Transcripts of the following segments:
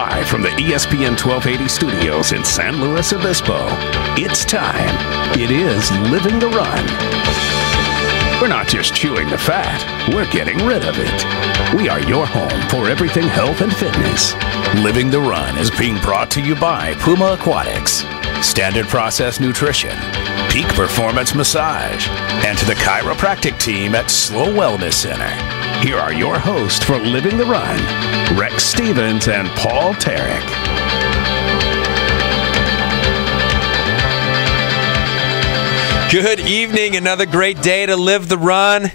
Live from the ESPN 1280 studios in San Luis Obispo, it's time. It is Living the Run. We're not just chewing the fat, we're getting rid of it. We are your home for everything health and fitness. Living the Run is being brought to you by Puma Aquatics, Standard Process Nutrition, Peak Performance Massage, and to the chiropractic team at Slow Wellness Center. Here are your hosts for Living the Run, Rex Stevens and Paul Tarek. Good evening. Another great day to live the run.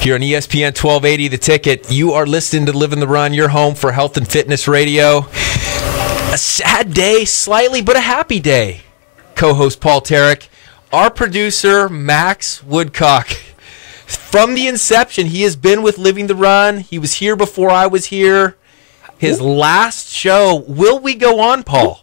Here on ESPN 1280, The Ticket, you are listening to Living the Run, your home for health and fitness radio. A sad day, slightly, but a happy day. Co-host Paul Tarek, our producer Max Woodcock. From the inception, he has been with Living the Run. He was here before I was here. His last show. Will we go on, Paul?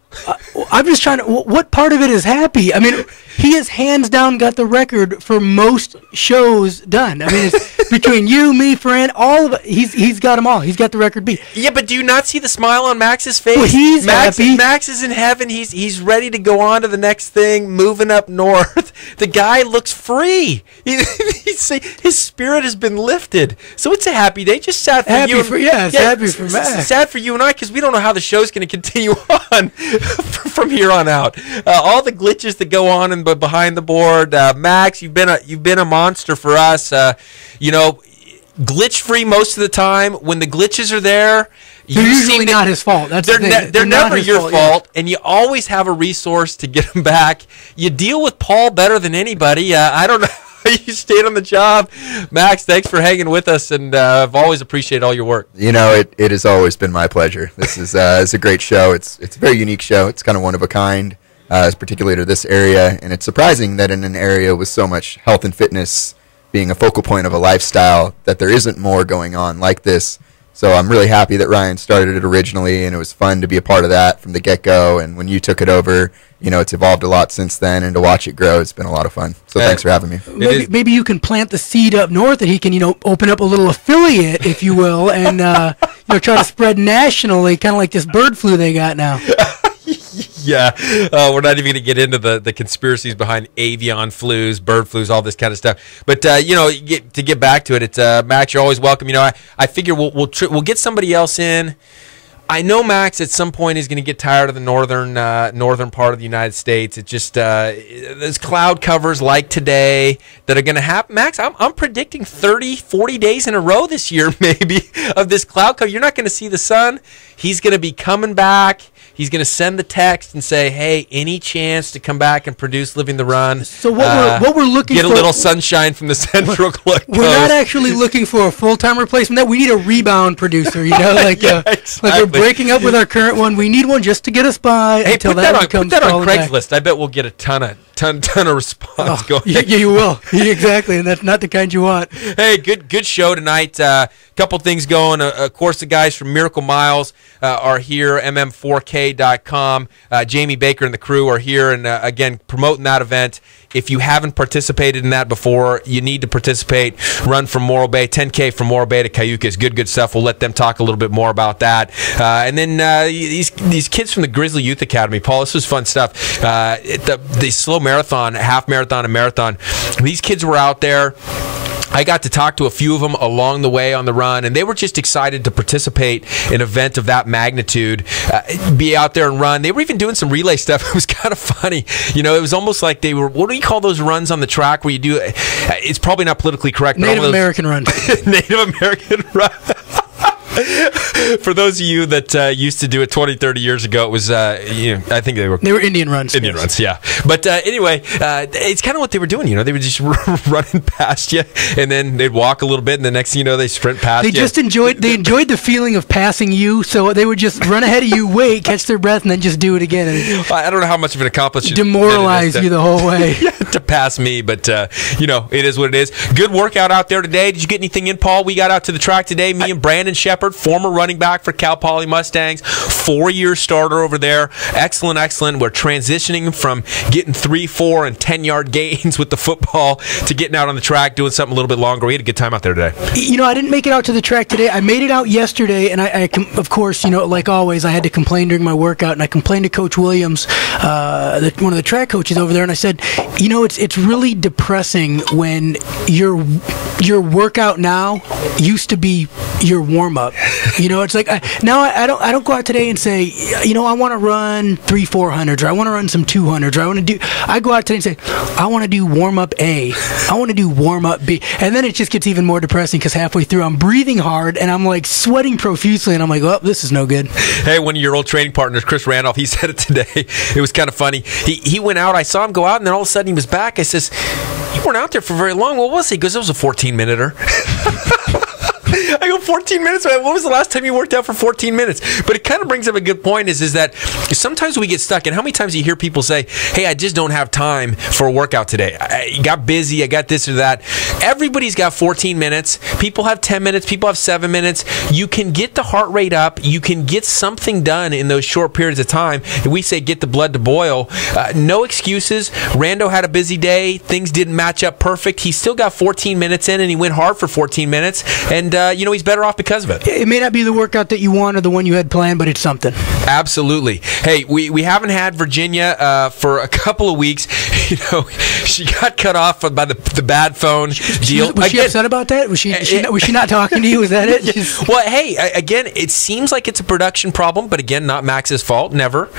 I'm just trying to. What part of it is happy? I mean, he has hands down got the record for most shows done. I mean, it's between you, me, Fran, all of it. He's got them all. He's got the record beat. Yeah, but do you not see the smile on Max's face? Well, he's happy. Max is in heaven. He's ready to go on to the next thing, moving up north. The guy looks free. His spirit has been lifted. So it's a happy day. Just sad for you. Happy for Max. Sad for you and I because we don't know how the show's going to continue on from here on out. All the glitches that go on and behind the board. Max, you've been a monster for us. Glitch free most of the time. When the glitches are there, they're usually not his fault. That's the thing. They're never your fault, and you always have a resource to get them back. You deal with Paul better than anybody. I don't know how you stayed on the job. Max, thanks for hanging with us, and I've always appreciated all your work. You know, it has always been my pleasure. This is it's a great show. It's a very unique show. It's kind of one of a kind, particularly to this area, and it's surprising that in an area with so much health and fitness being a focal point of a lifestyle, that there isn't more going on like this. So I'm really happy that Ryan started it originally, and it was fun to be a part of that from the get-go. And when you took it over, you know, it's evolved a lot since then, and to watch it grow, it's been a lot of fun. So thanks for having me. Maybe you can plant the seed up north, and he can, open up a little affiliate, if you will, and try to spread nationally, kind of like this bird flu they got now. Yeah, we're not even going to get into the conspiracies behind avian flus, bird flus, all this kind of stuff. But to get back to it, it's Max. You're always welcome. I figure we'll get somebody else in. I know Max at some point is going to get tired of the northern part of the United States. It's just there's cloud covers like today that are going to happen. Max, I'm predicting 30, 40 days in a row this year maybe of this cloud cover. You're not going to see the sun. He's going to be coming back. He's going to send the text and say, hey, any chance to come back and produce Living the Run? So what we're looking for... Get a little sunshine from the Central Coast. We're not actually looking for a full-time replacement. We need a rebound producer, exactly. Like we're breaking up with our current one. We need one just to get us by until that one comes. Put that on Craigslist. Back. I bet we'll get a ton of response going. Yeah, you will. Exactly, and that's not the kind you want. Hey, good show tonight. Couple things going. Of course, the guys from Miracle Miles are here, mm4k.com. Jamie Baker and the crew are here, and again, promoting that event. If you haven't participated in that before, you need to participate. Run from Morro Bay, 10K from Morro Bay to Cayucas. Good stuff. We'll let them talk a little bit more about that. And then these kids from the Grizzly Youth Academy, Paul, this was fun stuff. The slow marathon, half marathon, and marathon, these kids were out there. I got to talk to a few of them along the way on the run, and they were just excited to participate in an event of that magnitude, be out there and run. They were even doing some relay stuff. It was kind of funny. It was almost like they were, what do you call those runs on the track where you do, it's probably not politically correct. Native American run. Native American run. For those of you that used to do it 20, 30 years ago, it was, I think they were Indian runs. Indian runs, yeah. But anyway, it's kind of what they were doing. They were just running past you, and then they'd walk a little bit, and the next thing you know, they sprint past you. They enjoyed the feeling of passing you, so they would just run ahead of you, wait, catch their breath, and then just do it again. And I don't know how much of an accomplishment. Demoralize you the whole way. To pass me, but it is what it is. Good workout out there today. Did you get anything in, Paul? We got out to the track today. Me and Brandon Shepard Shepard, former running back for Cal Poly Mustangs, 4-year starter over there. Excellent, excellent. We're transitioning from getting 3, 4, and 10-yard gains with the football to getting out on the track, doing something a little bit longer. We had a good time out there today. You know, I didn't make it out to the track today. I made it out yesterday, and I of course, you know, like always, I had to complain during my workout, and I complained to Coach Williams, one of the track coaches over there, and I said, you know, it's really depressing when your workout now used to be your warm up. You know, it's like I don't go out today and say, you know, I want to run 3 400s, or I want to run some 200s, or I go out today and say, I want to do warm up A, I want to do warm up B, and then it just gets even more depressing because halfway through I'm breathing hard and I'm like sweating profusely, and I'm like, well, this is no good. Hey, one of your old training partners, Chris Randolph, he said it today. It was kind of funny. He went out, I saw him go out, and then all of a sudden he was back. I says, you weren't out there for very long. What was he? He goes, it was a 14-minuter. I go, 14 minutes? What was the last time you worked out for 14 minutes? But it kind of brings up a good point is that sometimes we get stuck. And how many times do you hear people say, hey, I just don't have time for a workout today. I got busy. I got this or that. Everybody's got 14 minutes. People have 10 minutes. People have 7 minutes. You can get the heart rate up. You can get something done in those short periods of time. And we say get the blood to boil. No excuses. Rando had a busy day. Things didn't match up perfect. He still got 14 minutes in, and he went hard for 14 minutes. And, you know, he's better off because of it. It may not be the workout that you want or the one you had planned, but it's something. Absolutely. Hey, we haven't had Virginia for a couple of weeks. You know, she got cut off by the bad phone deal. Was she upset about that? Was she not talking to you? Was that it? Well, hey, again, it seems like it's a production problem, but again, not Max's fault. Never.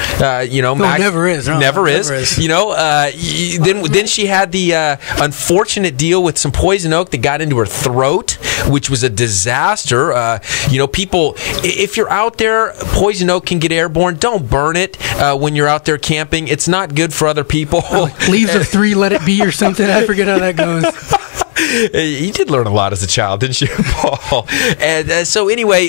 You know, Max never is. No, never is. You know, then she had the unfortunate deal with some poison oak that got into her throat, which was a disaster. You know, people, if you're out there, poison oak can get airborne. Don't burn it when you're out there camping. It's not good for other people. Leaves of 3, let it be, or something. I forget how that goes. You did learn a lot as a child, didn't you, Paul? And so anyway,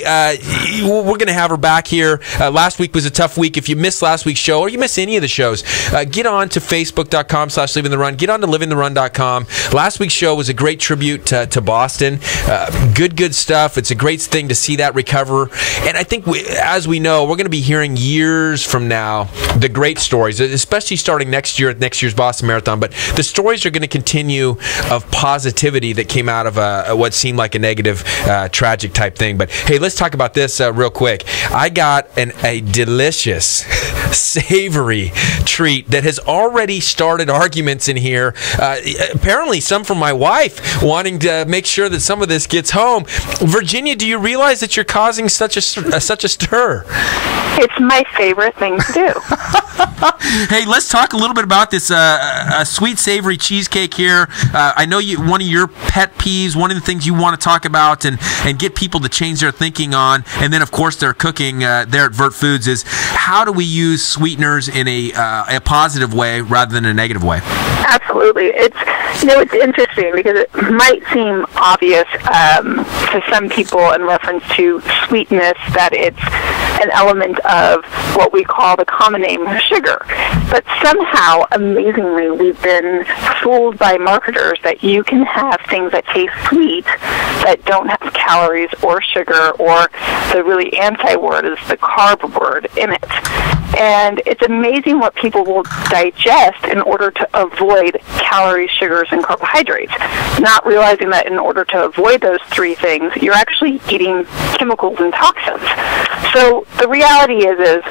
we're going to have her back here. Last week was a tough week. If you missed last week's show, or you missed any of the shows, get on to Facebook.com/LivingTheRun. Get on to LivingTheRun.com. Last week's show was a great tribute to Boston. Good stuff. It's a great thing to see that recover. And I think, as we know, we're going to be hearing years from now the great stories, especially starting next year at next year's Boston Marathon. But the stories are going to continue of positivity that came out of what seemed like a negative, tragic type thing. But hey, let's talk about this real quick. I got a delicious, savory treat that has already started arguments in here. Apparently, some from my wife wanting to make sure that some of this gets home. Virginia, do you realize that you're causing such a stir? It's my favorite thing to do. Hey, let's talk a little bit about this sweet savory cheesecake here. I know one of your pet peeves, one of the things you want to talk about and get people to change their thinking on, and then of course their cooking there at Vert Foods, is how do we use sweeteners in a positive way rather than a negative way? Absolutely. It's interesting because it might seem obvious to some people in reference to sweetness that it's an element of what we call the common name sugar. But somehow, amazingly, we've been fooled by marketers that you can have things that taste sweet that don't have calories or sugar, or the really anti-word is the carb word in it. And it's amazing what people will digest in order to avoid calories, sugars, and carbohydrates, not realizing that in order to avoid those 3 things, you're actually eating chemicals and toxins. So the reality is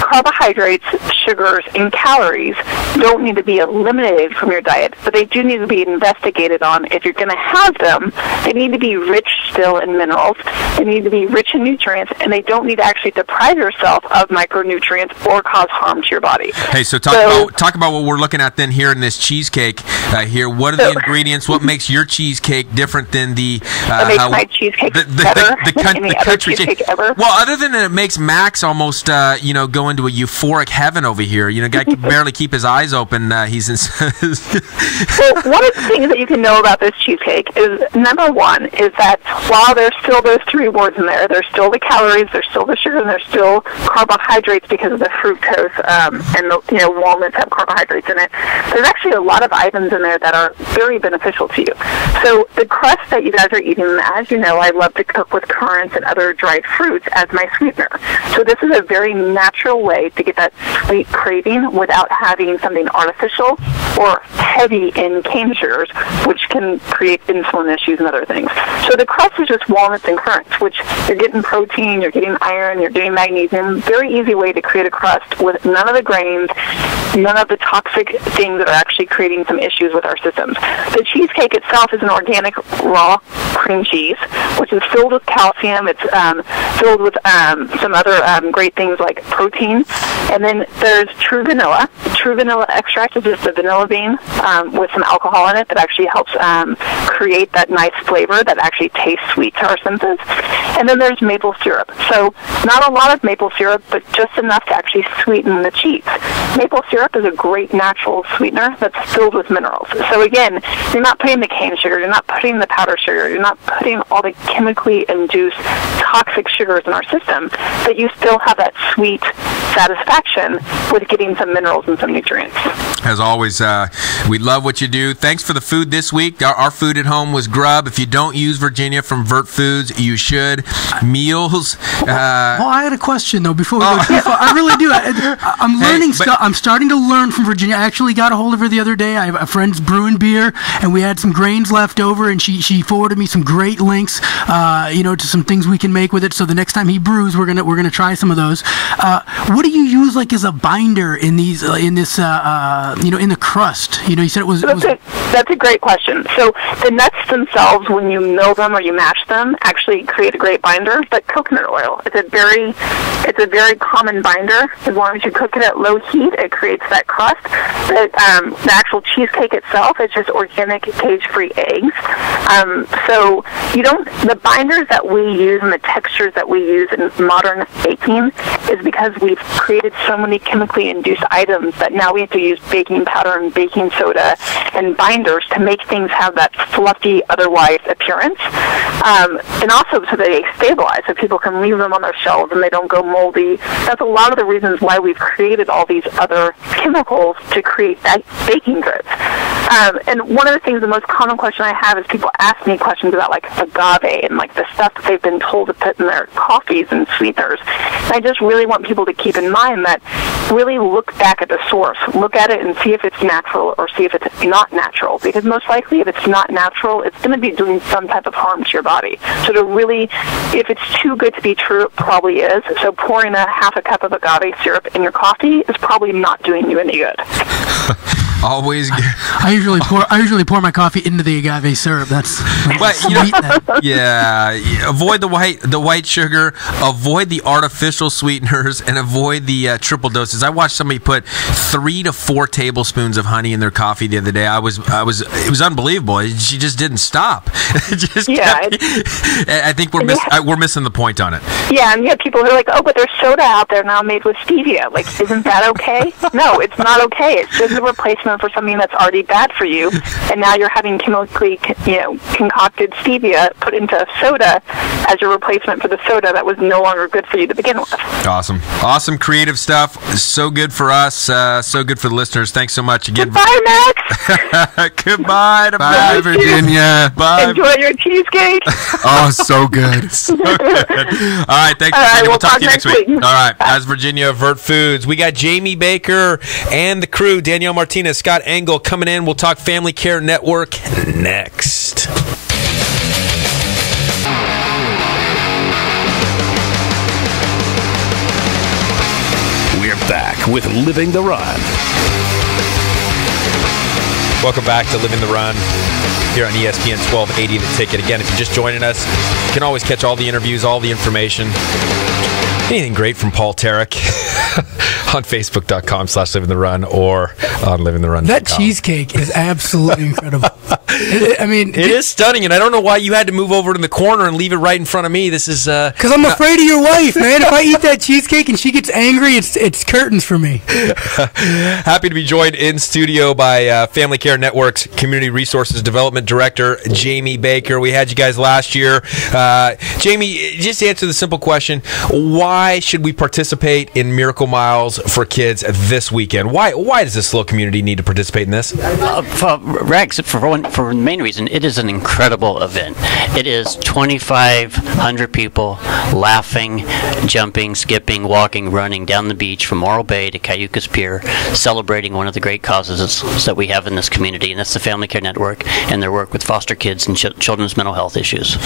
carbohydrates, sugars, and calories don't need to be eliminated from your diet, but they do need to be investigated on. If you're going to have them, they need to be rich still in minerals, they need to be rich in nutrients, and they don't need to actually deprive yourself of micronutrients or cause harm to your body. Hey, so talk about what we're looking at then here in this cheesecake here. What are the ingredients? What makes your cheesecake different than the... what makes my cheesecake better than any other cheesecake ever? Well, other than it makes Max almost, go into into a euphoric heaven over here. You know, guy can barely keep his eyes open. He's in. So one of the things that you can know about this cheesecake is, number one, is that while there's still those three rewards in there, there's still the calories, there's still the sugar, and there's still carbohydrates because of the fructose, and the, walnuts have carbohydrates in it. There's actually a lot of items in there that are very beneficial to you. So the crust that you guys are eating, as you know, I love to cook with currants and other dried fruits as my sweetener. So this is a very natural way to get that sweet craving without having something artificial or heavy in cane sugars, which can create insulin issues and other things. So the crust is just walnuts and currants, which you're getting protein, you're getting iron, you're getting magnesium. Very easy way to create a crust with none of the grains, none of the toxic things that are actually creating some issues with our systems. The cheesecake itself is an organic raw cream cheese, which is filled with calcium. It's filled with some other great things like protein. And then there's true vanilla. True vanilla extract is just a vanilla bean with some alcohol in it that actually helps create that nice flavor that actually tastes sweet to our senses. And then there's maple syrup. So not a lot of maple syrup, but just enough to actually sweeten the cheese. Maple syrup is a great natural sweetener that's filled with minerals. So again, you're not putting the cane sugar, you're not putting the powdered sugar, you're not putting all the chemically induced toxic sugars in our system, but you still have that sweet satisfaction with getting some minerals and some nutrients. As always, we love what you do. Thanks for the food this week. Our food at home was grub. If you don't use Virginia from Vert Foods, you should. Meals. Well, I had a question, though, before we go too far. I really do. I'm learning stuff. I'm starting to learn from Virginia. I actually got a hold of her the other day. I have a friend's brewing beer, and we had some grains left over, and she forwarded me some great links, to some things we can make with it. So the next time he brews, we're gonna try some of those. What do you use as a binder in these in the crust? You said it was. That's a great question. So the nuts themselves, when you mill them or you mash them, actually create a great binder. But coconut oil, it's a very common binder. As long as you cook it at low heat, it creates that crust. The actual cheesecake itself is just organic, cage-free eggs. So the binders that we use and the textures that we use in modern baking is because we've created so many chemically induced items that now we have to use baking powder and baking soda and binders to make things have that fluffy, otherwise appearance. And also so they stabilize, so people can leave them on their shelves and they don't go moldy. That's a lot of the reasons why we've created all these other chemicals to create baking goods. And one of the things, the most common question I have is people ask me questions about agave and the stuff that they've been told to put in their coffees and sweeteners. And I just really want people to keep in mind that really look back at the source. Look at it and see if it's natural or see if it's not natural. Because most likely if it's not natural, it's going to be doing some type of harm to your body. So if it's too good to be true, it probably is. So pouring half a cup of agave syrup in your coffee is probably not doing you any good. Always. I usually pour my coffee into the agave syrup. Avoid the white sugar, avoid the artificial sweeteners, and avoid the triple doses. I watched somebody put 3 to 4 tablespoons of honey in their coffee the other day. It was unbelievable. She just didn't stop. I think we're missing the point on it. Yeah, and you have people who are like, oh, but there's soda out there now made with stevia. Isn't that okay? No, it's not okay. It's just a replacement for something that's already bad for you, and now you're having chemically concocted stevia put into soda as your replacement for the soda that was no longer good for you to begin with. Awesome creative stuff. So good for us, so good for the listeners. Thanks so much again. Goodbye, Max. Goodbye to Bye, Virginia. Bye. Enjoy your cheesecake. Oh, so good. So good. All right, thanks, Virginia. We'll talk to you next week. All right, as Virginia, Vert Foods. We got Jamie Baker and the crew, Danielle Martinez, Scott Engel coming in. We'll talk Family Care Network next. We're back with Living the Run. Welcome back to Living the Run here on ESPN 1280 The Ticket. Again, if you're just joining us, you can always catch all the interviews, all the information, anything great from Paul Tarek on Facebook.com/LivingTheRun or on LivingTheRun.com. That cheesecake is absolutely incredible. I mean, it is stunning, and I don't know why you had to move over to the corner and leave it right in front of me. This is because I'm afraid of your wife, man. If I eat that cheesecake and she gets angry, it's curtains for me. Happy to be joined in studio by Family Care Network's Community Resources Development Director, Jamie Baker. We had you guys last year. Jamie, just answer the simple question: why should we participate in Miracle Miles for Kids this weekend? Why does this little community need to participate in this? Rex, for the main reason, it is an incredible event. It is 2,500 people laughing, jumping, skipping, walking, running down the beach from Morro Bay to Cayucas Pier, celebrating one of the great causes that we have in this community, and that's the Family Care Network and their work with foster kids and children's mental health issues.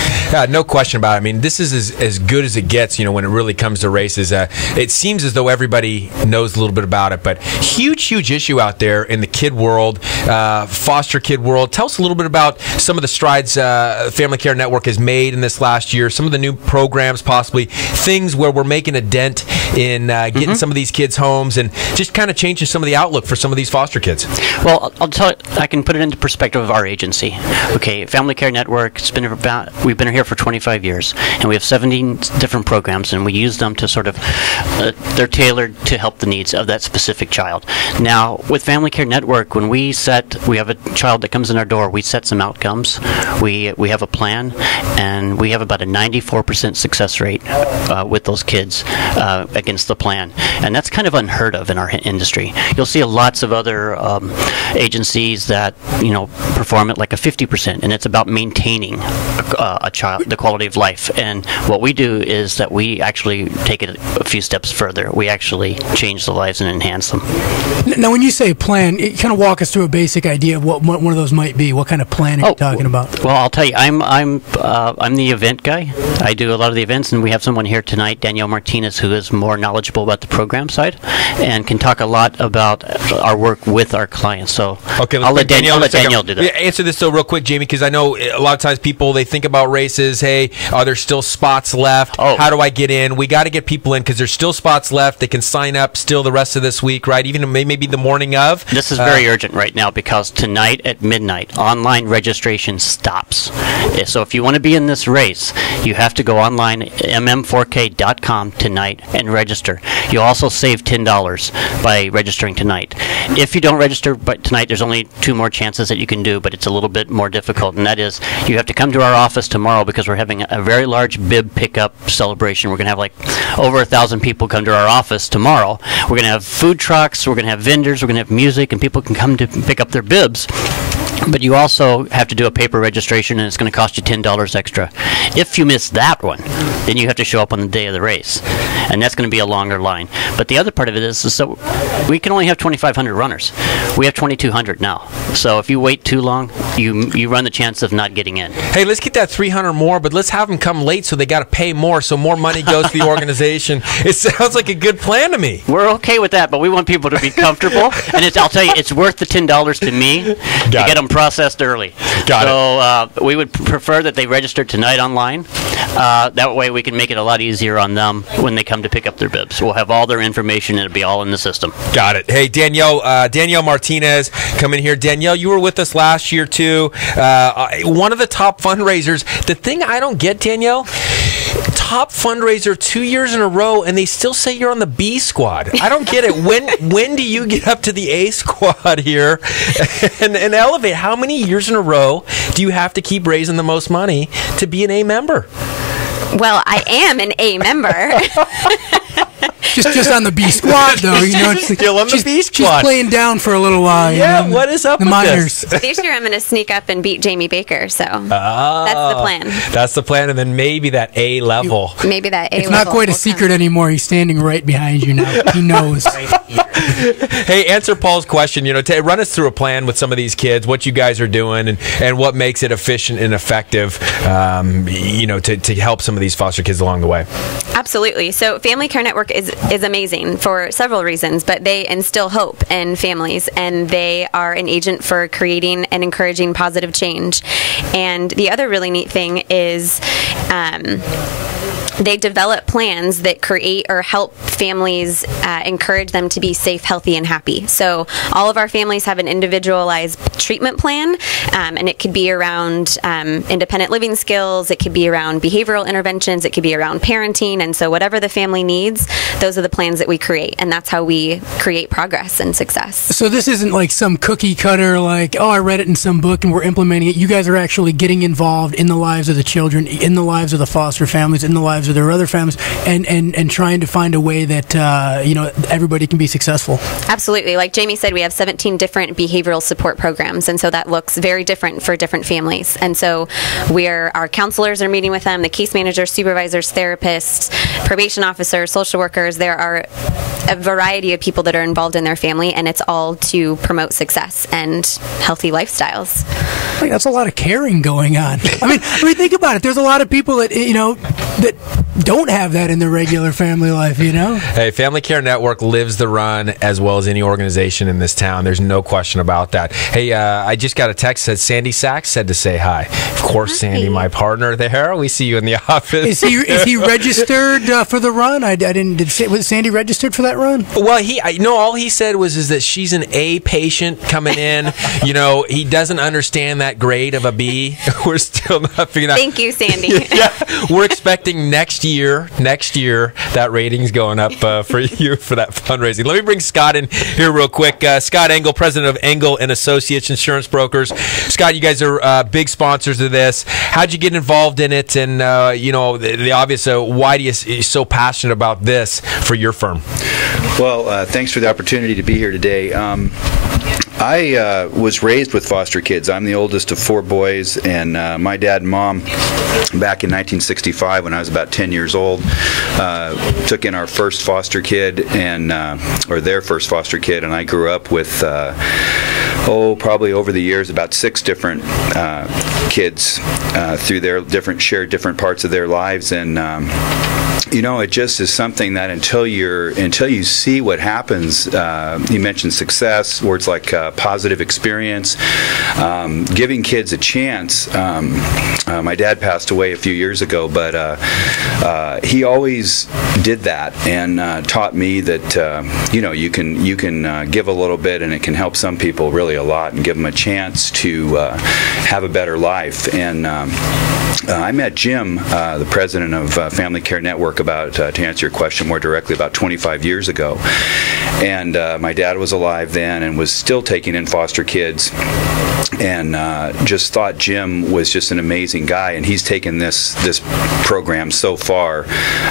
No question about it. I mean, this is as good as it gets, when it really comes to races. It seems as though everybody knows a little bit about it, but huge issue out there in the kid world, foster kid world. Tell us a little bit about some of the strides Family Care Network has made in this last year, some of the new programs, possibly things where we're making a dent in getting some of these kids homes and just kind of changing some of the outlook for some of these foster kids. Well, I'll tell you, I can put it into perspective of our agency. Okay, Family Care Network, we've been here for 25 years, and we have 17 different programs, and we use them to sort of, they're tailored to help the needs of that specific child. Now, with Family Care Network, when we have a child that comes in our door, we set some outcomes. We have a plan, and we have about a 94% success rate with those kids against the plan. And that's kind of unheard of in our industry. You'll see lots of other agencies that, perform at like a 50%, and it's about maintaining a child, the quality of life. And what we do is that we actually take it a few steps further. We actually change the lives and enhance them. Now, when you say plan, kind of walk us through a basic idea of what one of those might be. What kind of plan are you talking about? Well, I'll tell you, I'm the event guy. I do a lot of the events, and we have someone here tonight, Danielle Martinez, who is more knowledgeable about the program side and can talk a lot about our work with our clients. So okay, I'll let Danielle do that. Yeah, answer this real quick, Jamie, because I know a lot of times people, they think about races. Hey, are there still spots left? How do I get in? We got to get people in because there's still spots left. They can sign up still the rest of this week, right? Even maybe the morning of. This is very urgent right now because tonight at midnight, online registration stops. So if you want to be in this race, you have to go online, mm4k.com tonight and register. You'll also save $10 by registering tonight. If you don't register by tonight, there's only 2 more chances that you can do, but it's a little bit more difficult, and that is you have to come to our office tomorrow because we're having a very large bib pickup celebration. We're going to have like over 1,000 people come to our office tomorrow. We're going to have food trucks, we're going to have vendors, we're going to have music, and people can come to pick up their bibs. But you also have to do a paper registration, and it's going to cost you $10 extra. If you miss that one, then you have to show up on the day of the race, and that's going to be a longer line. But the other part of it is so we can only have 2,500 runners. We have 2,200 now. So if you wait too long, you run the chance of not getting in. Hey, let's get that 300 more, but let's have them come late so they got to pay more, so more money goes to the organization. It sounds like a good plan to me. We're okay with that, but we want people to be comfortable, and I'll tell you, it's worth the $10 to me to get them processed early. So we would prefer that they register tonight online. That way we can make it a lot easier on them when they come to pick up their bibs. We'll have all their information, and it'll be all in the system. Got it. Hey, Danielle Martinez, come in here. Danielle, you were with us last year, too. One of the top fundraisers. The thing I don't get, Danielle, top fundraiser 2 years in a row, and they still say you're on the B squad. I don't get it. When do you get up to the A squad here and elevate? How many years in a row do you have to keep raising the most money to be an A member? Well, I am an A member. Just on the B squad, though. It's still on the B squad. She's playing down for a little while. Yeah, what is up with minors? This year I'm going to sneak up and beat Jamie Baker, so that's the plan. That's the plan, and then maybe that A level. Maybe that A level. It's not quite a secret anymore. He's standing right behind you now. He knows. Hey, answer Paul's question. Run us through a plan with some of these kids, what you guys are doing, and what makes it efficient and effective, to help some of these foster kids along the way. Absolutely. So Family Care Network is amazing for several reasons, but they instill hope in families, and they are an agent for creating and encouraging positive change. And the other really neat thing is they develop plans that create or help families, encourage them to be safe, healthy, and happy. So all of our families have an individualized treatment plan, and it could be around independent living skills, it could be around behavioral interventions, it could be around parenting, and so whatever the family needs, those are the plans that we create, and that's how we create progress and success. So this isn't like some cookie cutter, like, oh, I read it in some book and we're implementing it. You guys are actually getting involved in the lives of the children, in the lives of the foster families, in the lives of their other families, and trying to find a way that everybody can be successful. Absolutely. Like Jamie said, we have 17 different behavioral support programs, and so that looks very different for different families. And so our counselors are meeting with them, the case managers, supervisors, therapists, probation officers, social workers. There are a variety of people that are involved in their family, and it's all to promote success and healthy lifestyles. Like, that's a lot of caring going on. I mean, think about it. There's a lot of people that that don't have that in their regular family life. Hey, Family Care Network lives the run as well as any organization in this town. There's no question about that. Hey, I just got a text that Sandy Sachs said to say hi. Of course, hi. Sandy, my partner there. We see you in the office. Is he registered for the run? Was Sandy registered for that run? Well, all he said was that she's an A patient coming in. He doesn't understand that grade of a B. We're still not figuring out. Thank you, Sandy. Yeah, we're expecting next year that rating's going up for you for that fundraising. Let me bring Scott in here real quick. Scott Engel, president of Engel and Associates Insurance Brokers. Scott, you guys are big sponsors of this. How'd you get involved in it? And the obvious, why are you so passionate about this for your firm? Well, thanks for the opportunity to be here today. I was raised with foster kids. I'm the oldest of 4 boys, and my dad and mom, back in 1965, when I was about 10 years old, took in our first foster kid, or their first foster kid, and I grew up with, probably over the years, about 6 different kids through their shared different parts of their lives, and it just is something that until you see what happens, you mentioned success, words like positive experience, giving kids a chance. My dad passed away a few years ago, but he always did that and taught me that you can give a little bit and it can help some people really a lot and give them a chance to have a better life. And I met Jim, the president of Family Care Network, about to answer your question more directly, about 25 years ago. And my dad was alive then and was still taking in foster kids, and just thought Jim was just an amazing guy, and he's taken this program so far,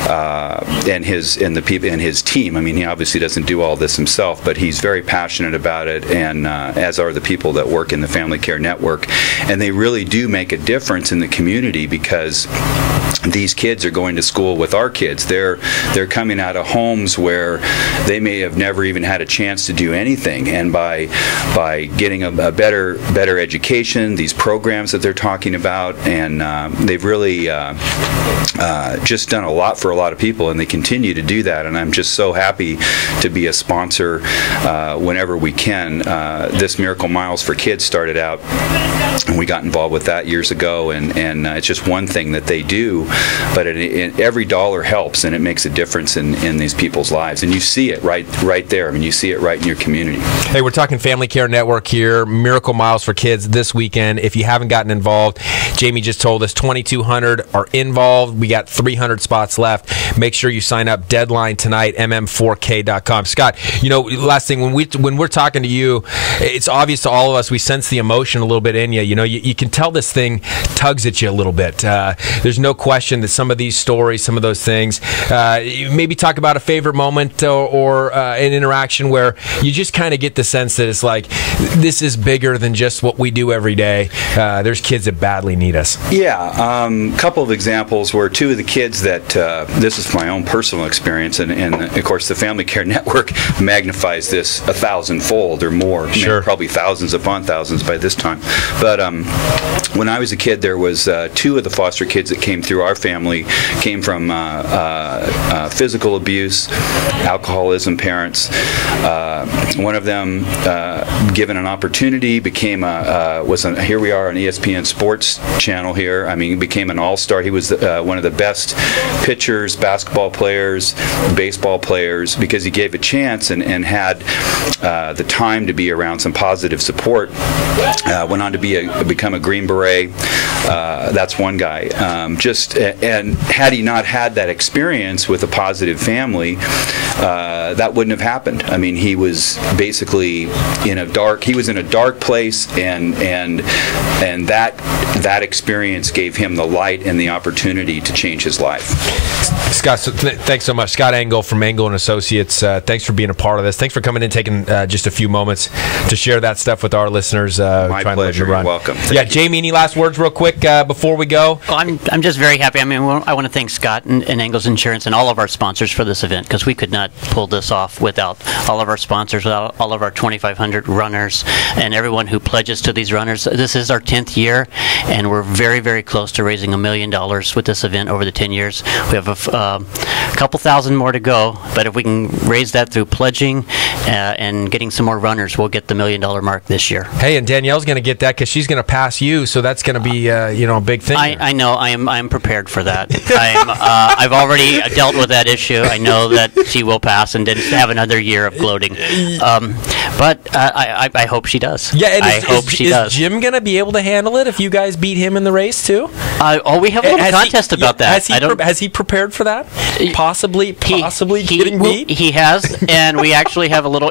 and his team. I mean, he obviously doesn't do all this himself, but he's very passionate about it, and as are the people that work in the Family Care Network, and they really do make a difference in the community, because these kids are going to school with our kids. They're coming out of homes where they may have never even had a chance to do anything, and by getting a better education, these programs that they're talking about, and they've really just done a lot for a lot of people, and they continue to do that, and I'm just so happy to be a sponsor whenever we can. This Miracle Miles for Kids started out, and we got involved with that years ago, and it's just one thing that they do, but every dollar helps, and it makes a difference in these people's lives, and you see it right there. I mean, you see it right in your community. Hey, we're talking Family Care Network here, Miracle Miles for Kids this weekend. If you haven't gotten involved, Jamie just told us 2,200 are involved. We got 300 spots left. Make sure you sign up. Deadline tonight, mm4k.com. Scott, last thing, when we're talking to you, it's obvious to all of us, we sense the emotion a little bit in you. You can tell this thing tugs at you a little bit. There's no question that some of these stories, some of those things, maybe talk about a favorite moment or an interaction where you just kind of get the sense that it's like, this is bigger than just what we do every day. There's kids that badly need us. Yeah, a couple of examples were 2 of the kids that, this is my own personal experience, and of course the Family Care Network magnifies this 1,000-fold or more. Sure. Probably thousands upon thousands by this time. But when I was a kid, there was 2 of the foster kids that came through our family came from physical abuse, alcoholism parents. One of them, given an opportunity, became here we are on ESPN Sports Channel here. I mean, he became an all-star. He was one of the best pitchers, basketball players, baseball players, because he gave a chance and had the time to be around some positive support. Went on to become a Green Beret. That's one guy. And had he not had that experience with a positive family, that wouldn't have happened. I mean, he was basically in a dark place, and that experience gave him the light and the opportunity to change his life. Scott, thanks so much. Scott Engel from Engel and Associates. Thanks for being a part of this. Thanks for coming in, taking just a few moments to share that stuff with our listeners. My pleasure. You're welcome. Thank you. Jamie, any last words real quick before we go? Well, I'm just very happy. I mean, I want to thank Scott and Engel's Insurance and all of our sponsors for this event, because we could not pull this off without all of our sponsors, without all of our 2,500 runners and everyone who pledges to these runners. This is our 10th year, and we're very, very close to raising $1 million with this event over the 10 years. We have a couple thousand more to go, but if we can raise that through pledging and getting some more runners, we'll get the $1 million mark this year. Hey, and Danielle's going to get that because she's going to pass you, so that's going to be a big thing. I know. I am prepared for that. I've already dealt with that issue. I know that she will pass and then have another year of gloating. But I hope she does. Yeah, and I hope she does. Is Jim going to be able to handle it if you guys beat him in the race too? We have a little contest about that. Has he prepared for that? Possibly getting beat? He has, and we actually have a little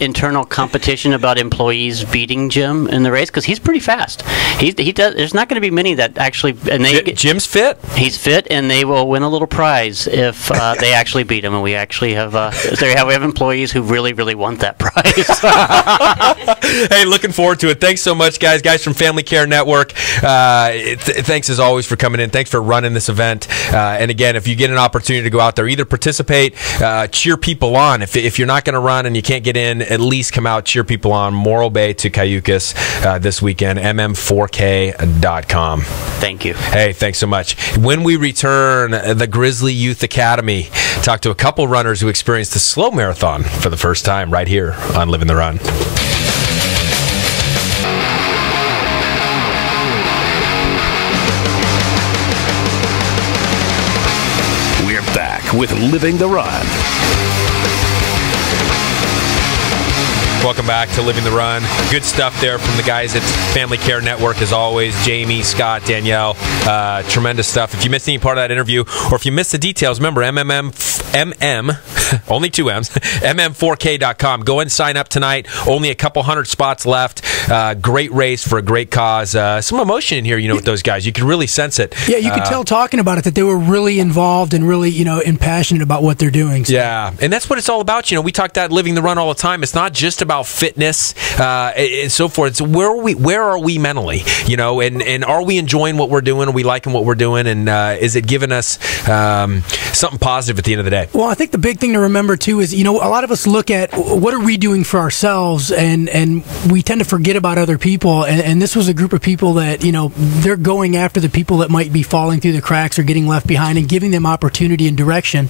internal competition about employees beating Jim in the race, because he's pretty fast. He does. There's not going to be many that actually. And Jim's fit. He's fit, and they will win a little prize if they actually beat him. And we actually have we have employees who really, really want that prize. Hey, looking forward to it. Thanks so much, guys. Guys from Family Care Network. Thanks as always for coming in. Thanks for running this event. And again, if you get an opportunity to go out there, either participate, cheer people on. If you're not going to run and you can't get in, at least come out, cheer people on. Morro Bay to Cayucas this weekend. mm4k.com. Thank you. Hey, thanks so much. When we return, the Grizzly Youth Academy. Talk to a couple runners who experienced the slow marathon for the first time right here on Living the Run. We're back with Living the Run. Welcome back to Living the Run. Good stuff there from the guys at Family Care Network, as always. Jamie, Scott, Danielle. Tremendous stuff. If you missed any part of that interview, or if you missed the details, remember, only 2 M's, mm4k.com. Go and sign up tonight. Only a couple hundred spots left. Great race for a great cause. Some emotion in here, with those guys. You can really sense it. Yeah, you could tell talking about it that they were really involved and really, and passionate about what they're doing. So. Yeah, and that's what it's all about. We talk that Living the Run all the time. It's not just about fitness and so forth. It's where are we mentally, and are we enjoying what we're doing? Are we liking what we're doing? And is it giving us something positive at the end of the day? Well, I think the big thing to remember too is, a lot of us look at what are we doing for ourselves, and we tend to forget about other people. And this was a group of people that, they're going after the people that might be falling through the cracks or getting left behind, and giving them opportunity and direction.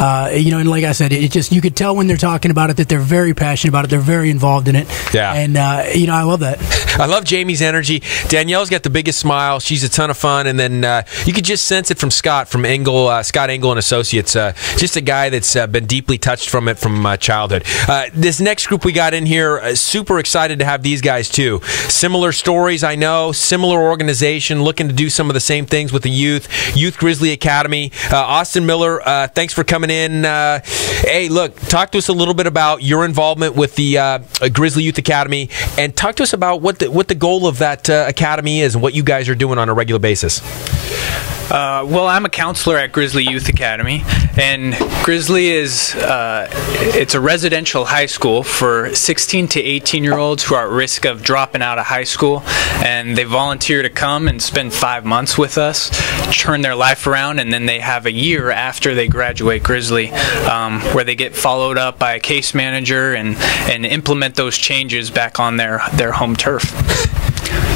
And like I said, you could tell when they're talking about it that they're very passionate about it. They're very involved in it. Yeah. And, I love that. I love Jamie's energy. Danielle's got the biggest smile. She's a ton of fun. And then you could just sense it from Scott, from Scott Engel and Associates. Just a guy that's been deeply touched from it from childhood. This next group we got in here, super excited to have these guys too. Similar stories, I know. Similar organization, looking to do some of the same things with the Youth Grizzly Academy. Austin Miller, thanks for coming in. Hey, look, talk to us a little bit about your involvement with the Grizzly Youth Academy, and talk to us about what the goal of that academy is and what you guys are doing on a regular basis. Well, I'm a counselor at Grizzly Youth Academy, and Grizzly is it's a residential high school for 16 to 18-year-olds who are at risk of dropping out of high school, and they volunteer to come and spend 5 months with us, turn their life around, and then they have a year after they graduate Grizzly where they get followed up by a case manager and implement those changes back on their home turf.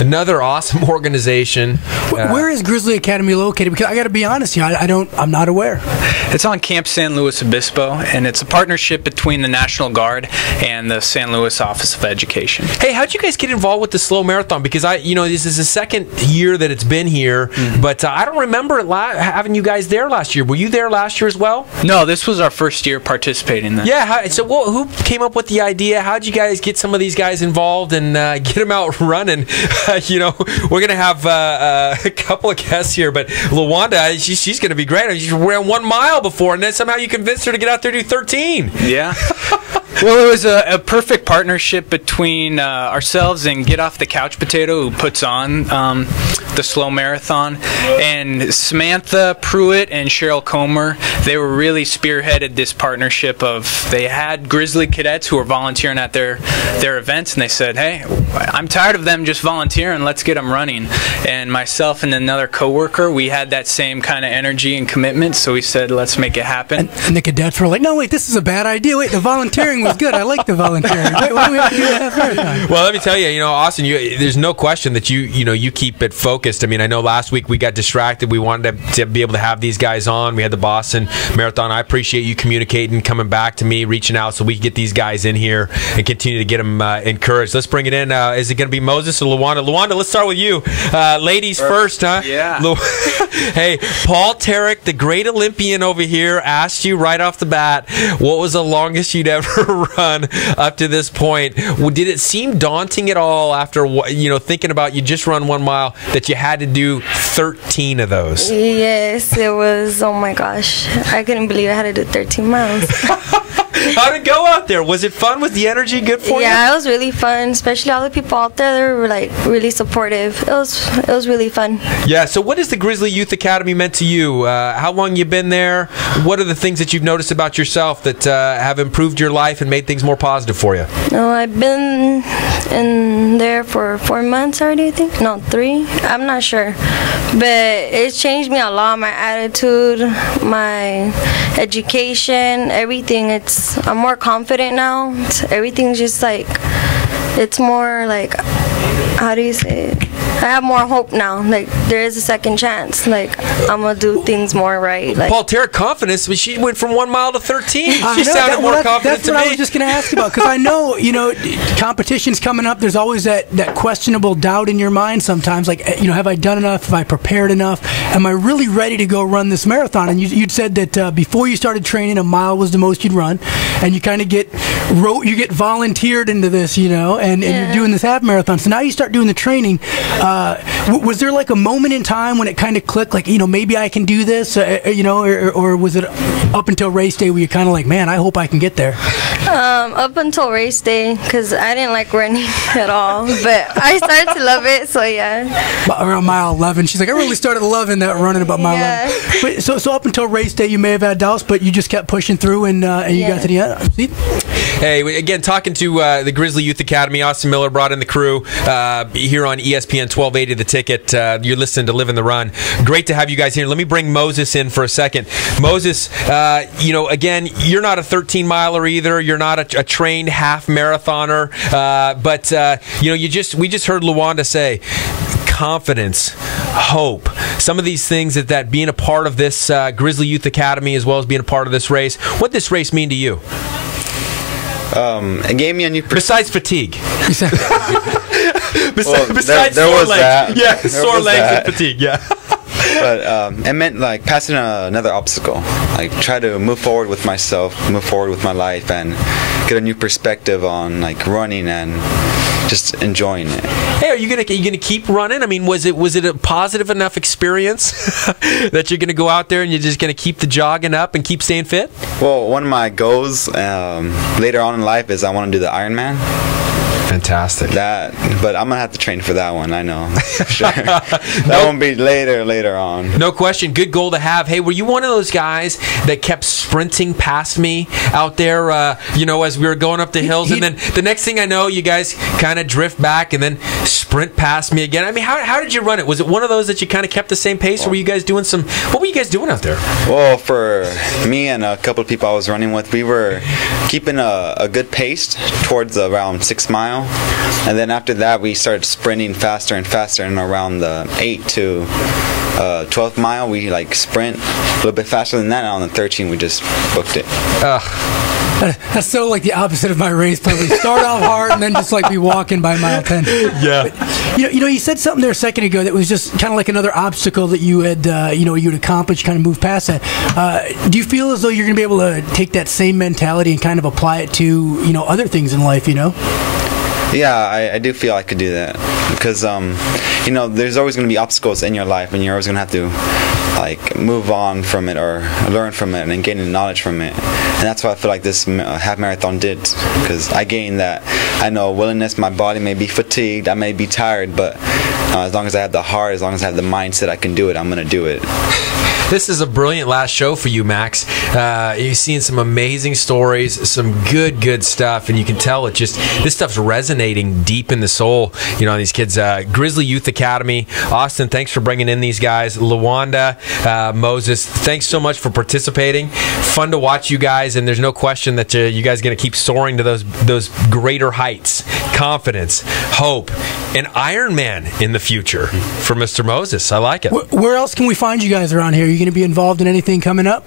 Another awesome organization. Where is Grizzly Academy located? Because I got to be honest here, I'm not aware. It's on Camp San Luis Obispo, and it's a partnership between the National Guard and the San Luis Office of Education. Hey, how'd you guys get involved with the slow marathon? Because this is the second year that it's been here, but I don't remember having you guys there last year. Were you there last year as well? No, this was our first year participating then. Yeah. Who came up with the idea? How'd you guys get some of these guys involved and get them out running? We're gonna have a couple of guests here, but LaWanda, she's gonna be great. She ran 1 mile before, and then somehow you convinced her to get out there and do 13. Yeah. Well, it was a perfect partnership between ourselves and Get Off the Couch Potato, who puts on the slow marathon, and Samantha Pruitt and Cheryl Comer. They were really spearheaded this partnership of, they had Grizzly cadets who were volunteering at their events, and they said, hey, I'm tired of them just volunteering, let's get them running. And myself and another coworker, we had that same kind of energy and commitment, so we said, let's make it happen. And the cadets were like, no, wait, this is a bad idea. Wait, the volunteering was good. I like the volunteering. Wait, why do we have to do the half marathon? Well, let me tell you, Austin, there's no question that you keep it focused. I mean, I know last week we got distracted. We wanted to be able to have these guys on. We had the Boston Marathon. I appreciate you communicating, coming back to me, reaching out so we can get these guys in here and continue to get them encouraged. Let's bring it in. Is it going to be Moses or LaWanda? LaWanda, let's start with you. Ladies first, huh? Yeah. Hey, Paul Tarek, the great Olympian over here, asked you right off the bat, what was the longest you'd ever run up to this point? Did it seem daunting at all after thinking about you just run 1 mile that you had to do 13 of those? Yes, it was. Oh my gosh, I couldn't believe I had to do 13 miles. How'd it go out there? Was it fun? Was the energy good for you? Yeah, it was really fun. Especially all the people out there, they were like really supportive. It was really fun. Yeah. So, what has the Grizzly Youth Academy meant to you? How long you been there? What are the things that you've noticed about yourself that have improved your life and made things more positive for you? No, I've been in there for 4 months already. I think 3. I'm not sure, but it's changed me a lot. My attitude, my education, everything. I'm more confident now. Everything's just like, it's more like, how do you say it? I have more hope now. Like, there is a second chance. Like, I'm going to do things more right. Like, Paul Tarek, confidence, but she went from 1 mile to 13. She sounded more confident to me. That's what I was just going to ask about, because I know, competition's coming up. There's always that questionable doubt in your mind sometimes. Like, have I done enough? Have I prepared enough? Am I really ready to go run this marathon? And you'd said that before you started training, a mile was the most you'd run. And you kind of get volunteered into this, and you're doing this half marathon. So now you start doing the training. Was there like a moment in time when it kind of clicked, like, maybe I can do this, or was it up until race day where you're kind of like, man, I hope I can get there? Up until race day, because I didn't like running at all, but I started to love it, so yeah. Around mile 11, she's like, I really started loving that running about mile 11. But, so up until race day, you may have had doubts, but you just kept pushing through, and you got to the end. See? Hey, again, talking to the Grizzly Youth Academy, Austin Miller brought in the crew here on ESPN 1280 The Ticket. You're listening to Living the Run. Great to have you guys here. Let me bring Moses in for a second. Moses, again, you're not a 13-miler either. You're not a trained half marathoner, but we just heard LaWanda say confidence, hope, some of these things that being a part of this Grizzly Youth Academy as well as being a part of this race. What this race mean to you? It gave me a new besides fatigue. Besides there sore was legs. that. Yeah, There sore was legs that. and fatigue. Yeah. But it meant like passing another obstacle, like try to move forward with myself, move forward with my life, and get a new perspective on like running and just enjoying it. Hey, are you gonna keep running? I mean, was it a positive enough experience that you're gonna go out there and you're just gonna keep the jogging up and keep staying fit? Well, one of my goals later on in life is I want to do the Ironman. Fantastic. But I'm gonna have to train for that one. I know. Sure. That won't be later on. No question. Good goal to have. Hey, were you one of those guys that kept sprinting past me out there? As we were going up the hills, and then the next thing I know, you guys kind of drift back and then sprint past me again. I mean, how did you run it? Was it one of those that you kind of kept the same pace, or were you guys doing what were you guys doing out there? Well, for me and a couple of people I was running with, we were keeping a good pace towards around 6 miles. mile, and then after that we started sprinting faster and faster, and around the 8 to 12th mile we like sprint a little bit faster than that, and on the 13 we just booked it. That's so like the opposite of my race plan. We start off hard and then just like be walking by mile 10. Yeah. But, you said something there a second ago that was just kind of like another obstacle that you had, you'd accomplished, kind of moved past that. Do you feel as though you're going to be able to take that same mentality and kind of apply it to, other things in life, Yeah, I do feel I could do that because, there's always going to be obstacles in your life, and you're always going to have to, move on from it or learn from it and gain knowledge from it. And that's what I feel like this half marathon did, because I gained that. I know willingness, my body may be fatigued, I may be tired, but as long as I have the heart, as long as I have the mindset I can do it, I'm going to do it. This is a brilliant last show for you, Max. You've seen some amazing stories, some good stuff, and you can tell this stuff's resonating deep in the soul. These kids. Grizzly Youth Academy. Austin, thanks for bringing in these guys. Lawanda, Moses, thanks so much for participating. Fun to watch you guys, and there's no question that you guys are going to keep soaring to those greater heights. Confidence, hope, and Ironman in the future for Mr. Moses. I like it. Where else can we find you guys around here? Are you going to be involved in anything coming up?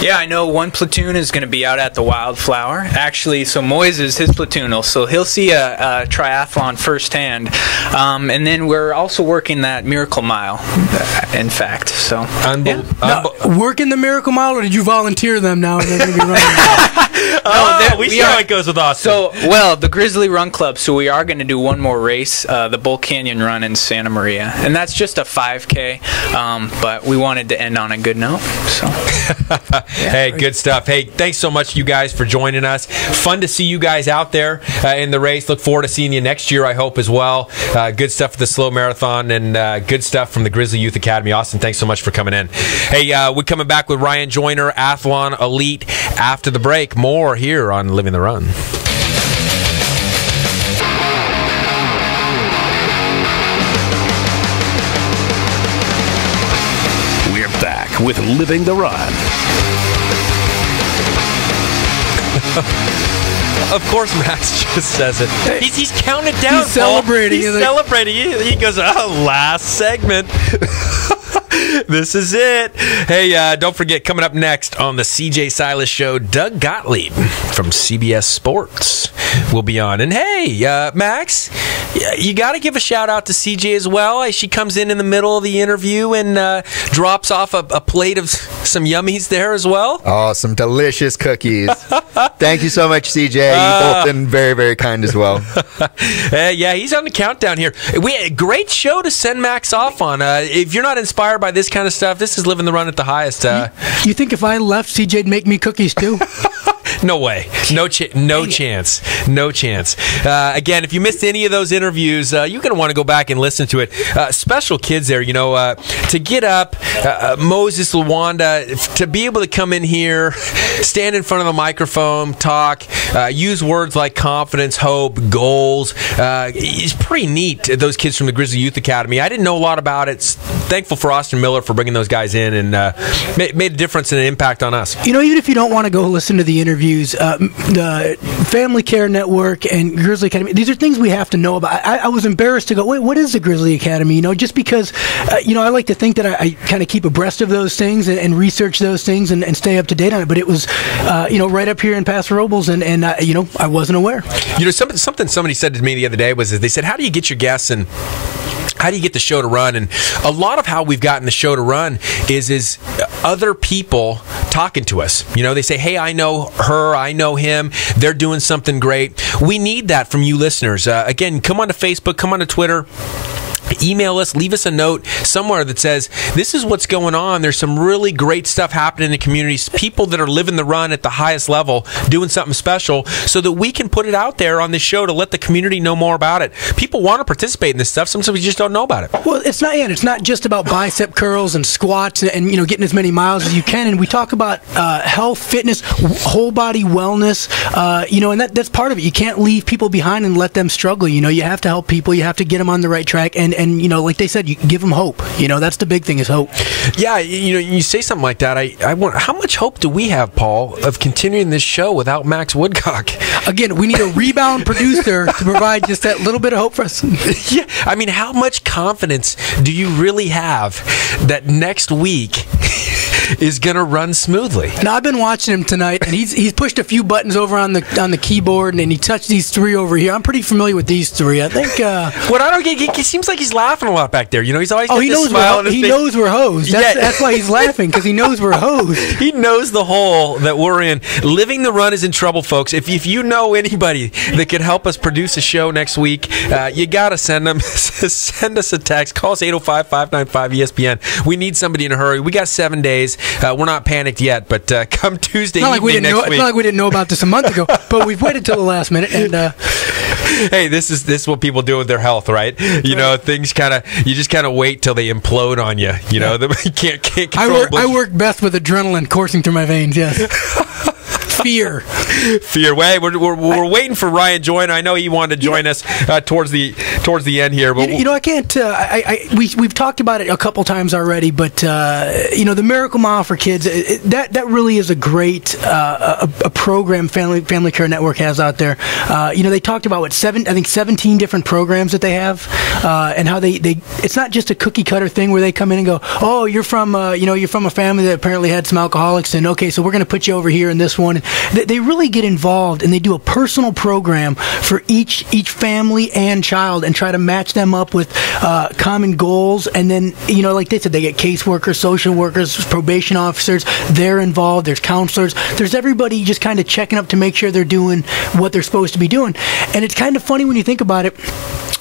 Yeah, I know one platoon is going to be out at the Wildflower. Actually, so Moises, his platoon, he'll see a triathlon firsthand. And then we're also working that Miracle Mile, in fact. So, Now, working the Miracle Mile, or did you volunteer them now and they're going to be running? We see how it goes with Austin. So, the Grizzly Run Club, so we are going to do one more race, the Bull Canyon Run in Santa Maria. And that's just a 5K, but we wanted to end on a good note. So. Hey, good stuff. Hey, thanks so much, you guys, for joining us. Fun to see you guys out there in the race. Look forward to seeing you next year, I hope, as well. Good stuff for the slow marathon, and good stuff from the Grizzly Youth Academy. Austin, thanks so much for coming in. Hey, we're coming back with Ryan Joyner, Athlon Elite, after the break. More here on Living the Run. We're back with Living the Run. Of course, Max just says it. He's counted down. He's celebrating. He's celebrating. He goes, last segment. This is it. Hey, don't forget, coming up next on the CJ Silas Show, Doug Gottlieb from CBS Sports will be on. And hey, Max, you got to give a shout out to CJ as well. She comes in the middle of the interview and drops off a plate of some yummies there as well. Oh, some delicious cookies. Thank you so much, CJ. You've both been very, very kind as well. Yeah, he's on the countdown here. We had a great show to send Max off on. If you're not inspired by this kind of stuff, this is Living the Run at the highest. You think if I left, CJ'd make me cookies too? No way. No chance. No chance. Again, if you missed any of those interviews, you're going to want to go back and listen to it. Special kids there, to get up, Moses, Lawanda, to be able to come in here, stand in front of the microphone, talk, use words like confidence, hope, goals. It's pretty neat, those kids from the Grizzly Youth Academy. I didn't know a lot about it. Thankful for Austin Miller for bringing those guys in, and made a difference and an impact on us. Even if you don't want to go listen to the interviews, the Family Care Network and Grizzly Academy, these are things we have to know about. I was embarrassed to go, wait, what is the Grizzly Academy? Just because, I like to think that I kind of keep abreast of those things and research those things and stay up to date on it. But it was, right up here in Paso Robles, and I wasn't aware. Something somebody said to me the other day was, they said, how do you get your guests and how do you get the show to run? And a lot of how we've gotten the show to run is other people talking to us. They say, hey, I know her, I know him, they're doing something great. We need that from you listeners. Again, come on to Facebook, come on to Twitter. Email us, leave us a note somewhere that says, this is what's going on. There's some really great stuff happening in the communities, people that are living the run at the highest level, doing something special, so that we can put it out there on this show to let the community know more about it. People want to participate in this stuff. Sometimes we just don't know about it. Well, it's not just about bicep curls and squats and getting as many miles as you can. And we talk about health, fitness, whole body wellness, and that's part of it. You can't leave people behind and let them struggle. You have to help people. You have to get them on the right track. And and like they said, you give them hope. That's the big thing is hope. Yeah, you say something like that. I wonder, how much hope do we have, Paul, of continuing this show without Max Woodcock? Again, we need a rebound producer to provide just that little bit of hope for us. Yeah, I mean, how much confidence do you really have that next week is going to run smoothly? Now, I've been watching him tonight, and he's pushed a few buttons over on the keyboard, and he touched these 3 over here. I'm pretty familiar with these 3. I think. What I don't get, it seems like he's laughing a lot back there. He's always got this smile on his face. He knows we're hosed. That's why he's laughing, because he knows we're hosed. He knows the hole that we're in. Living the Run is in trouble, folks. If you know anybody that could help us produce a show next week, you got to send us a text. Call us 805-595-ESPN. We need somebody in a hurry. We got 7 days. We're not panicked yet, but come Tuesday evening next week. It's not like we didn't know about this a month ago, but we've waited till the last minute. And hey, this is what people do with their health, right? Things you just kind of wait till they implode on you. You can't control. I work best with adrenaline coursing through my veins. Yes. Fear. Hey, we're waiting for Ryan Joyner. I know he wanted to join us towards the end here, but I can't. We've talked about it a couple times already, but the Miracle Mile for Kids, that really is a great a program Family Care Network has out there. They talked about 17 different programs that they have, and how they it's not just a cookie cutter thing where they come in and go, oh, you're from a family that apparently had some alcoholics, and okay, so we're going to put you over here in this one. They really get involved, and they do a personal program for each family and child, and try to match them up with common goals. And then, like they said, they get caseworkers, social workers, probation officers. They're involved. There's counselors. There's everybody just kind of checking up to make sure they're doing what they're supposed to be doing. And it's kind of funny when you think about it.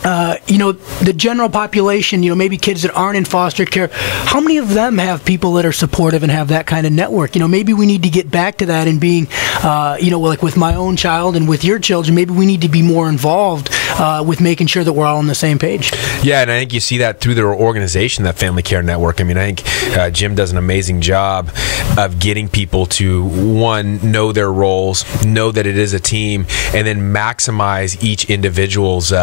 The general population, maybe kids that aren't in foster care, how many of them have people that are supportive and have that kind of network? Maybe we need to get back to that and being, like with my own child and with your children, maybe we need to be more involved with making sure that we're all on the same page. Yeah, and I think you see that through their organization, that Family Care Network. I mean, I think Jim does an amazing job of getting people to, one, know their roles, know that it is a team, and then maximize each individual's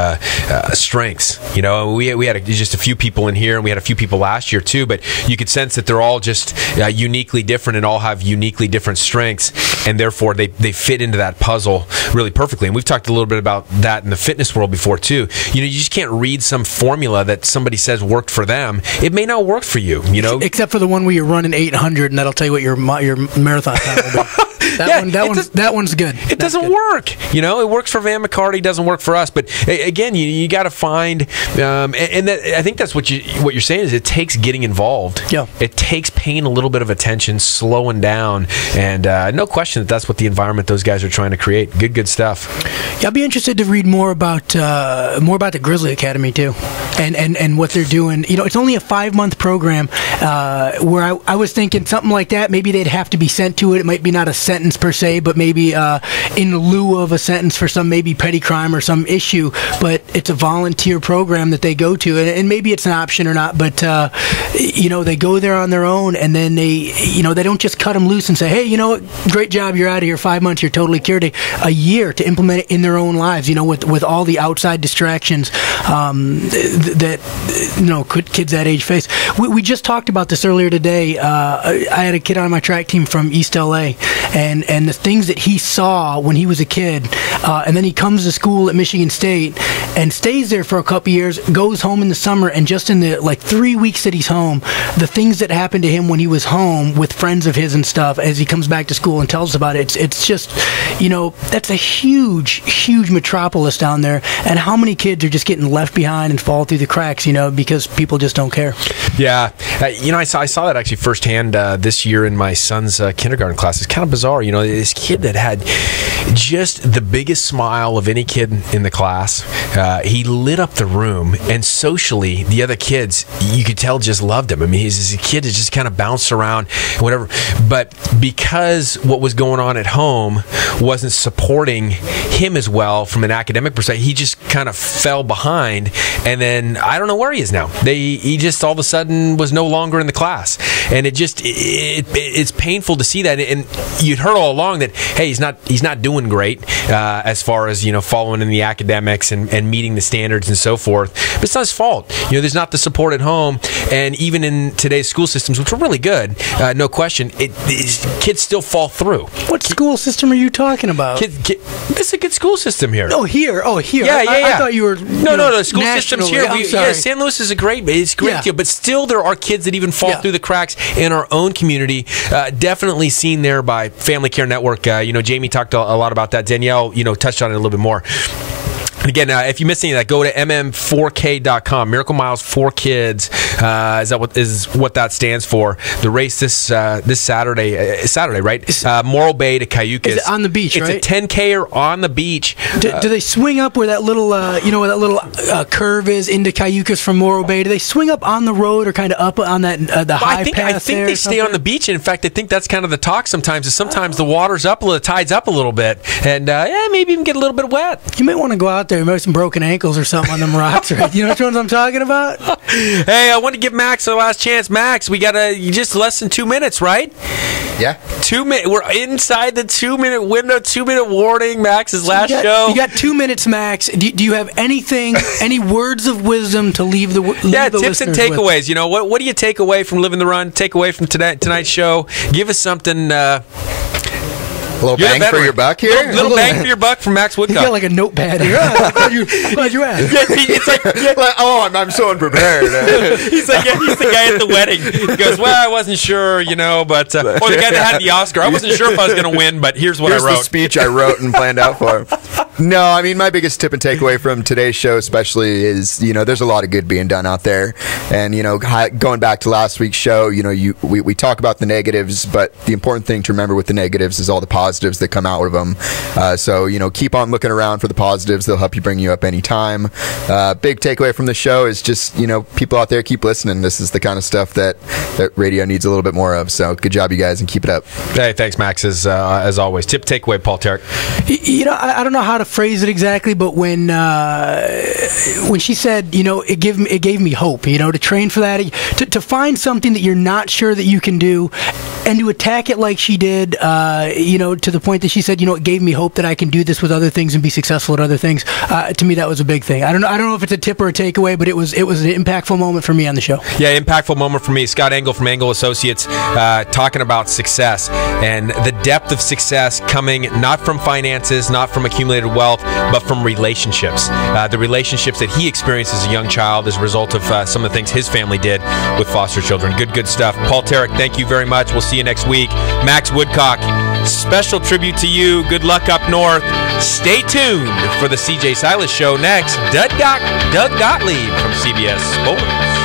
strengths. We had just a few people in here, and we had a few people last year too, but you could sense that they're all just uniquely different and all have uniquely different strengths, and therefore they fit into that puzzle really perfectly. And we've talked a little bit about that in the fitness world before too. You just can't read some formula that somebody says worked for them. It may not work for you, Except for the one where you're running 800, and that'll tell you what your marathon time will be. That one's good. It doesn't work. It works for Van McCarty, doesn't work for us. But again, you got to find, and I think that's what you're saying is it takes getting involved. Yeah. It takes paying a little bit of attention, slowing down, and no question that's what the environment those guys are trying to create. Good stuff. Yeah, I'll be interested to read more about the Grizzly Academy too, and what they're doing. It's only a 5-month program, where I was thinking something like that. Maybe they'd have to be sent to it. It might be not a sentence per se, but maybe in lieu of a sentence for some maybe petty crime or some issue. But it's a volunteer program that they go to, and maybe it's an option or not. But they go there on their own, and then they don't just cut them loose and say, hey, great job, you're out of here. 5 months, you're totally cured. A year to implement it in their own lives. With all the outside distractions that kids that age face. We just talked about this earlier today. I had a kid on my track team from East LA, and the things that he saw when he was a kid, and then he comes to school at Michigan State and stays there for a couple years, goes home in the summer, and just in the 3 weeks that he's home, the things that happened to him when he was home with friends of his and stuff, as he comes back to school and tells us about it, it's just, that's a huge metropolis down there, and how many kids are just getting left behind and fall through the cracks, because people just don't care. Yeah. I saw that actually firsthand this year in my son's kindergarten class. It's kind of bizarre. This kid that had just the biggest smile of any kid in the class, he lit up the room, and socially, the other kids, you could tell, just loved him. I mean, he's a kid that just kind of bounced around, whatever. But because what was going on at home wasn't supporting him as well from an academic perspective, he just kind of fell behind, and then I don't know where he is now. He just all of a sudden was no longer in the class, and it's painful to see that. And you'd heard all along that, hey, he's not doing great as far as, following in the academics and meeting the standards and so forth. But it's not his fault. There's not the support at home, and even in today's school systems, which are really good, no question, kids still fall through. What school system are you talking about? This is a good school system here. Oh, here. Yeah. I thought you were. No. The school system's here. San Luis is a great deal, but still there are kids that even fall through the cracks in our own community. Definitely seen there by Family Care Network. Jamie talked a lot about that. Danielle, touched on it a little bit more. Again, if you missed any of that, go to mm4k.com. Miracle Miles for Kids is what that stands for. The race this Saturday, right? Morro Bay to Cayucas. Is it on the beach, right? It's a 10K on the beach. Do they swing up where that little, where that little curve is into Cayucas from Morro Bay? Do they swing up on the road or kind of up on that the high path? I think they stay on the beach. In fact, I think that's kind of the talk sometimes. Is sometimes the water's up, the tide's up a little bit, and maybe even get a little bit wet. You might want to go out there. You might have some broken ankles or something on them rocks, right? You know which ones I'm talking about? Hey, I want to give Max the last chance. Max, we got just less than 2 minutes, right? Yeah. 2 minutes. We're inside the 2-minute window. 2-minute warning. Max's last show. You got 2 minutes, Max. Do you have anything, any words of wisdom to leave the tips and takeaways. With? What do you take away from Living the Run? Take away from tonight's show? Give us something. A little bang for your buck here? Little bang for your buck from Max Woodcock. You got like a notepad here. I'm glad you asked. I'm so unprepared. He's the guy at the wedding. He goes, well, I wasn't sure, but... or the guy that had the Oscar. I wasn't sure if I was going to win, but here's what I wrote. Here's the speech I wrote and planned out for him. No, I mean, my biggest tip and takeaway from today's show especially is, there's a lot of good being done out there. And, going back to last week's show, we talk about the negatives, but the important thing to remember with the negatives is all the positives that come out of them. So keep on looking around for the positives. They'll help you bring you up anytime. Big takeaway from the show is just, people out there, keep listening. This is the kind of stuff that radio needs a little bit more of. So good job, you guys, and keep it up. Hey, thanks, Max, as always. Tip takeaway, Paul Tarek. I don't know how to phrase it exactly, but when she said, it gave me hope, to train for that, to find something that you're not sure that you can do, and to attack it like she did, to the point that she said, it gave me hope that I can do this with other things and be successful at other things. To me, that was a big thing. I don't know if it's a tip or a takeaway, but it was an impactful moment for me on the show. Yeah, impactful moment for me. Scott Engel from Engel Associates talking about success and the depth of success coming not from finances, not from accumulated wealth, but from relationships. The relationships that he experienced as a young child as a result of some of the things his family did with foster children. Good stuff. Paul Tarek, thank you very much. We'll see you next week. Max Woodcock, special tribute to you. Good luck up north. Stay tuned for the CJ Silas Show next. Doug Gottlieb from CBS Sports.